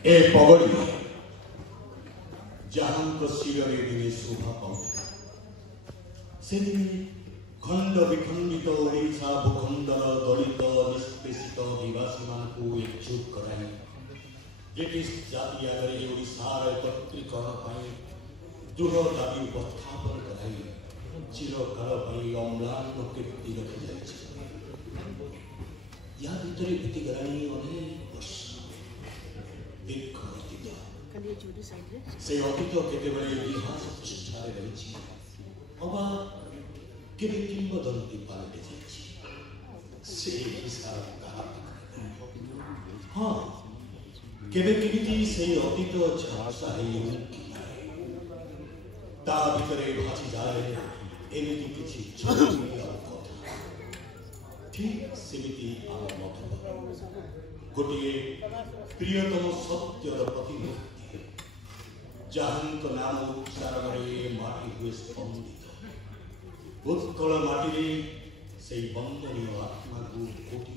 ए पगड़ी जहां शिरे दिने शोभा पाउଥିଲା ସେଦିନ ଖଣ୍ଡ ବିଖଣ୍ଡିତ ଓଡ଼ିଶା ଭୂଖଣ୍ଡର ଦଳିତ ନିଷ୍ପେଷିତ ଅଧିବାସୀମାନଙ୍କୁ ଏକଜୁଟ କରାଇ ବ୍ରିଟିଶ ଜାତି ଆଗରେ ଓଡ଼ିଶାର ଏକତ୍ରୀକରଣ ପାଇଁ ଦୃଢ଼ ଦାବି ଉପସ୍ଥାପନ କରାଇ ଚିରକାଳ ପାଇଁ ଅମ୍ଳାନ କୀର୍ତ୍ତି ରଖିଯାଇଛି। या ভিতরে বিতিগরানি অনেক বর্ষ দীর্ঘ অতীত সেই অতীত কেতেବେଳେ ইতিহাস পৃষ্ঠাରେ ରହିଛି ଅବା କେବେ କିମ୍ବଦନ୍ତୀ ପାଲଟି ଯାଇଛି। সেই ହିସାବ କାହା ହଁ କେବେ କେମିତି ସେଇ ଅତୀତ ଝାପସା ହେଇ ଉଠିଯାଏ ତା ଭିତରେ ଭାସିଯାଏ ଏମିତି କିଛି ଛବିଳ କଥା। ठीक सेमिति आम मधुर गोटे प्रियतम सत्यर प्रतिमूर्ति जहां नाम उच्चारण माटी हुए स्पंदित उत्कल माटी से बंदनीय आत्मा को कोटि